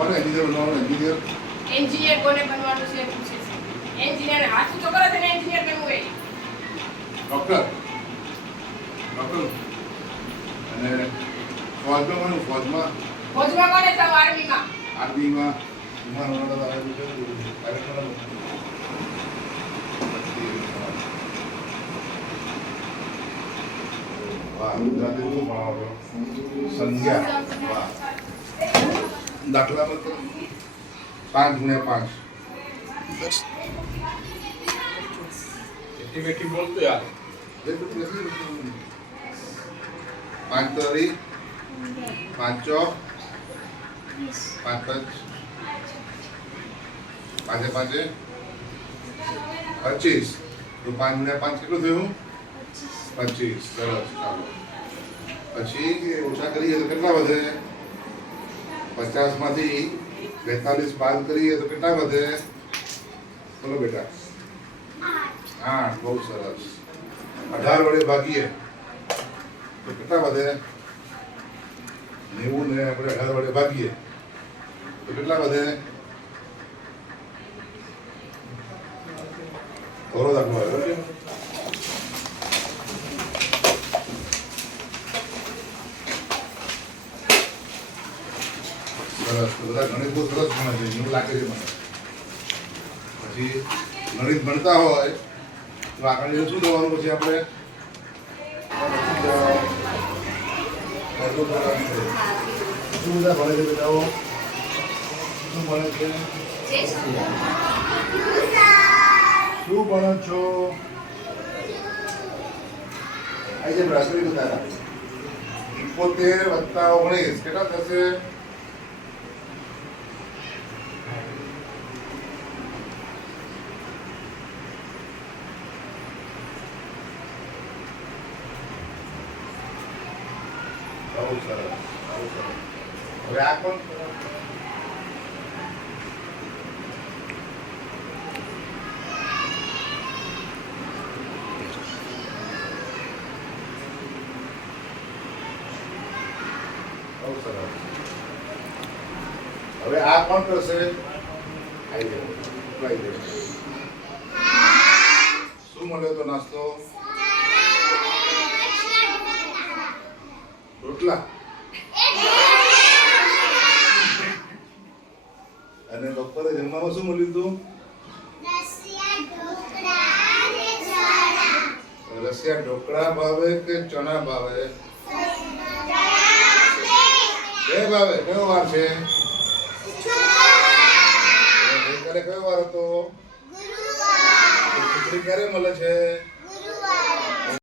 કોને એન્જિનિયર બનવાનું? એન્જિનિયર કોને બનવાનું છે પૂછે છે. એન્જિનિયર હાથ તો કરો ને એન્જિનિયર બનવું હોય. ડોક્ટર અને ફોજમાં ફોજમાં ફોજમાં કોને થવું? આર્મીમાં. આર્મીમાં વિમાન વાહ ગુજરાતી શું ભણાવો સંજ્ઞા વાહ દાખલામાં તો 5 × 5 એટી બેટી બોલતો યાર 5 તરી 5 ચોક 5 5 5 25 તો 5 × 5 કેટલું થયું? 25. સરસ. ચાલો પછી ઓછા કરીએ તો કેટલા વધે? 50 માંથી 42 બાદ કરીએ તો કેટલા વધે? બોલો બેટા. 8. બહુ સરસ. 18 વડે ભાગીએ તો કેટલા વધે? 90 ને આપણે 18 વડે ભાગીએ તો કેટલા વધે? થોડો દાખલો આવ્યો છે. સરસ. તો બધા ગણિત બહુ સરસ ભણે છે એવું લાગે છે મને. પછી ગણિત ભણતા હોય તો આગળ શું થવાનું? પછી આપણે શું બધા ભણે છે બેટાઓ? શું ભણે છે? શું ભણો છો? આ જે બ્રાસરી બધા 71 + 19 કેટલા થશે? બહુ સરસ. હવે આ કોણ? બહુ સરસ. હવે આ કોણ કરશે? શું મળ્યો તો નાસ્તો? રોટલા. અને બપોરે જમવામાં શું મળ્યું હતું? રસિયા ઢોકળા ભાવે કે ચણા ભાવે? બે ભાવે. કયો વાર છે? ગઈકાલે કયો વાર હતો? ખીચડી ક્યારે મળે છે?